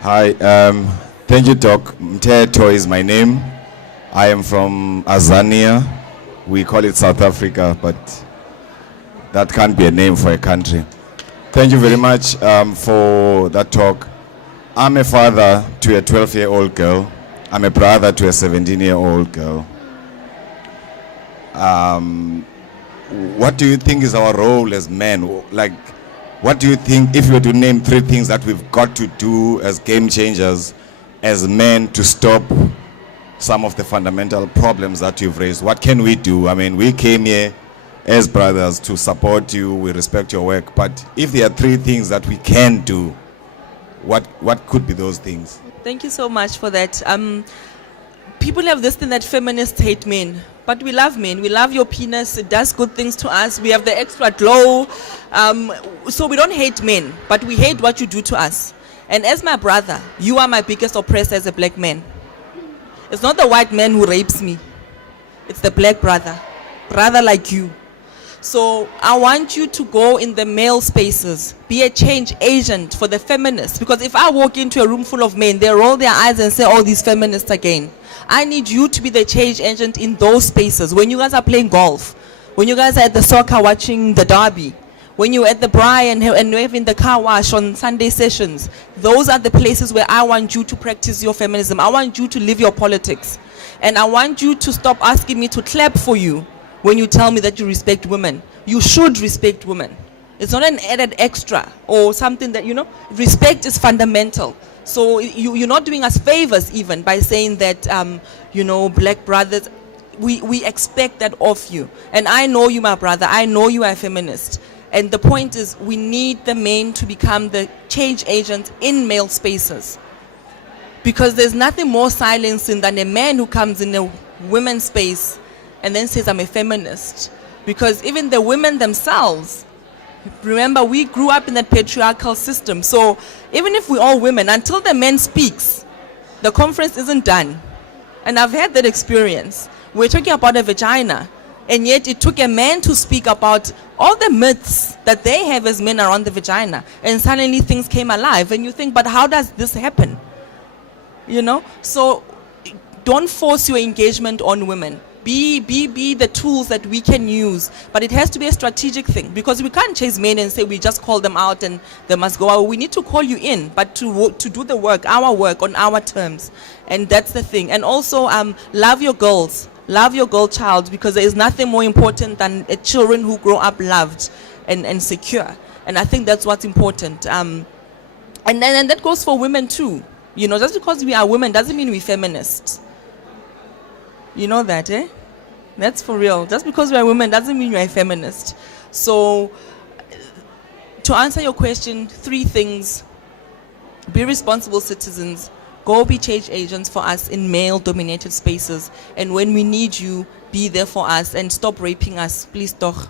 Hi, thank you, Doc. Mteto is my name. I am from Azania. We call it South Africa, but that can't be a name for a country. Thank you very much for that talk. I'm a father to a 12-year-old girl. I'm a brother to a 17-year-old girl. What do you think is our role as men? Like, what do you think, if you were to name 3 things that we've got to do as game changers, as men, to stop some of the fundamental problems that you've raised? What can we do? I mean, we came here as brothers to support you. We respect your work. But if there are 3 things that we can do, what could be those things? Thank you so much for that. People have this thing that feminists hate men, but we love men. We love your penis. It does good things to us. We have the extra glow. So we don't hate men, but we hate what you do to us. And as my brother, you are my biggest oppressor as a black man. It's not the white man who rapes me. It's the black brother like you. So I want you to go in the male spaces, be a change agent for the feminists. Because if I walk into a room full of men, they roll their eyes and say, oh, these feminists again. I need you to be the change agent in those spaces. When you guys are playing golf, when you guys are at the soccer watching the derby, when you're at the braai and you're having the car wash on Sunday sessions, those are the places where I want you to practice your feminism. I want you to live your politics. And I want you to stop asking me to clap for you when you tell me that you respect women. You should respect women. It's not an added extra or something that, respect is fundamental. So you're not doing us favors even by saying that, black brothers, we expect that of you. And I know you, my brother. I know you are a feminist. And the point is, we need the men to become the change agents in male spaces. Because there's nothing more silencing than a man who comes in a women's space and then says, I'm a feminist. Because even the women themselves, remember, we grew up in that patriarchal system. So even if we're all women, until the man speaks, the conference isn't done. And I've had that experience. We're talking about a vagina, and yet it took a man to speak about all the myths that they have as men around the vagina. And suddenly things came alive. And you think, but how does this happen? So don't force your engagement on women. Be the tools that we can use, but it has to be a strategic thing, because we can't chase men and say we just call them out and they must go out. We need to call you in, but to do the work, our work on our terms, and that's the thing. And also, love your girls, love your girl child, because there is nothing more important than children who grow up loved and secure. And I think that's what's important. And that goes for women too. Just because we are women doesn't mean we're feminists. You know that, eh? That's for real. Just because we're women doesn't mean you're a feminist. So, to answer your question, 3 things. Be responsible citizens. Go be change agents for us in male-dominated spaces. And when we need you, be there for us and stop raping us. Please, doch.